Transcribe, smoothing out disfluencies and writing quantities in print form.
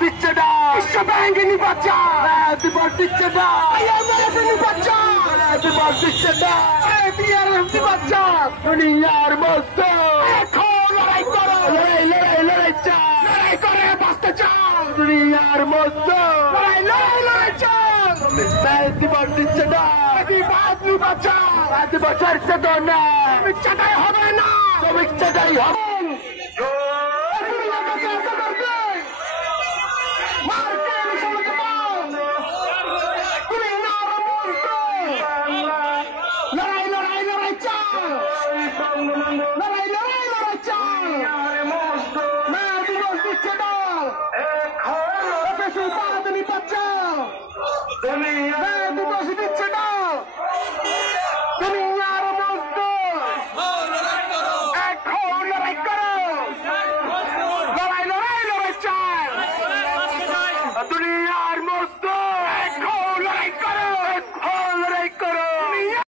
দিচ্ছে না বিশ্ব ব্যাংক নির্বাচন দিবস দিচ্ছে না নির্বাচন দিবস দিচ্ছে না নির্বাচন দুনিয়ার মস্ত এখন লড়াই করো লড়াই লড়াই লড়াই চাও লড়াই করে বাঁচতে চাও দুনিয়ার মস্ত লড়াই লড়াই লড়াই চাও দিবস দিচ্ছে না দিবস নির্বাচন দিবসের চেতনা চাটাই হবে না শ্রমিক চাটাই হবে দুনিয়ার মস্ত